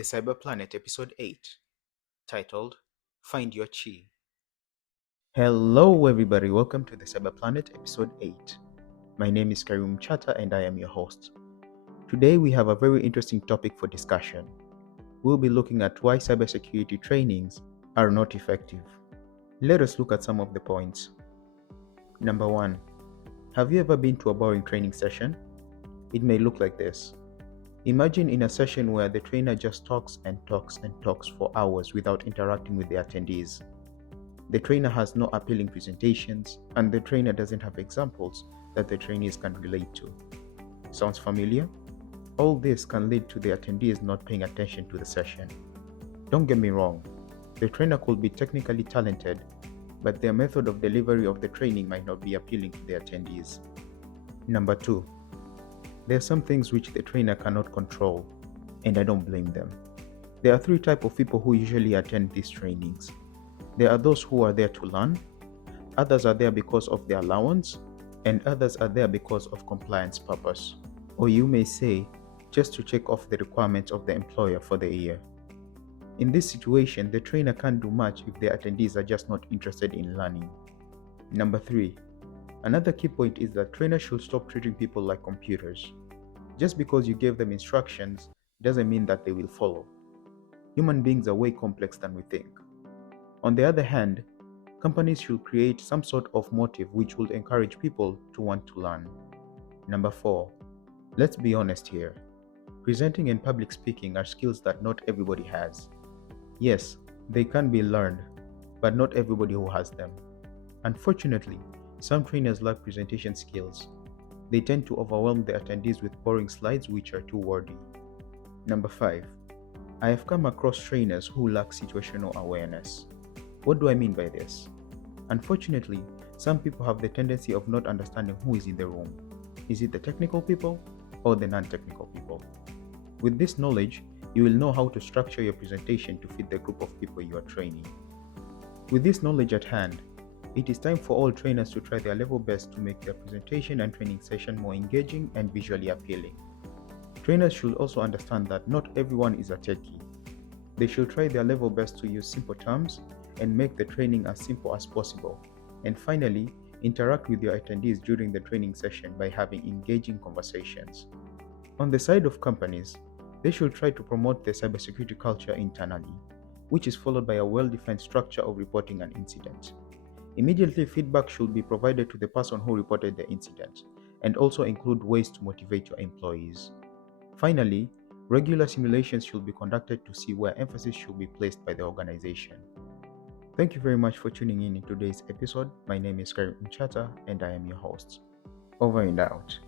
The Cyber Planet Episode 8, titled Find Your Chi. Hello everybody, welcome to the Cyber Planet Episode 8. My name is Karim Chata and I am your host. Today we have a very interesting topic for discussion. We'll be looking at why cybersecurity trainings are not effective. Let us look at some of the points. Number 1. Have you ever been to a boring training session? It may look like this. Imagine in a session where the trainer just talks and talks and talks for hours without interacting with the attendees. The trainer has no appealing presentations, and the trainer doesn't have examples that the trainees can relate to. Sounds familiar? All this can lead to the attendees not paying attention to the session. Don't get me wrong, the trainer could be technically talented, but their method of delivery of the training might not be appealing to the attendees. Number 2. There are some things which the trainer cannot control, and I don't blame them. There are 3 types of people who usually attend these trainings. There are those who are there to learn, others are there because of their allowance, and others are there because of compliance purpose. Or you may say, just to check off the requirements of the employer for the year. In this situation, the trainer can't do much if the attendees are just not interested in learning. Number 3. Another key point is that trainers should stop treating people like computers. Just because you gave them instructions doesn't mean that they will follow. Human beings are way complex than we think. On the other hand, companies should create some sort of motive which will encourage people to want to learn. Number 4. Let's be honest here. Presenting and public speaking are skills that not everybody has. Yes, they can be learned, but not everybody who has them. Unfortunately, some trainers lack presentation skills. They tend to overwhelm the attendees with boring slides which are too wordy. Number 5. I have come across trainers who lack situational awareness. What do I mean by this? Unfortunately, some people have the tendency of not understanding who is in the room. Is it the technical people or the non-technical people? With this knowledge, you will know how to structure your presentation to fit the group of people you are training. With this knowledge at hand, it is time for all trainers to try their level best to make their presentation and training session more engaging and visually appealing. Trainers should also understand that not everyone is a techie. They should try their level best to use simple terms and make the training as simple as possible. And finally, interact with your attendees during the training session by having engaging conversations. On the side of companies, they should try to promote the cybersecurity culture internally, which is followed by a well-defined structure of reporting an incident. Immediately, feedback should be provided to the person who reported the incident, and also include ways to motivate your employees. Finally, regular simulations should be conducted to see where emphasis should be placed by the organization. Thank you very much for tuning in today's episode. My name is Karim Chata and I am your host. Over and out.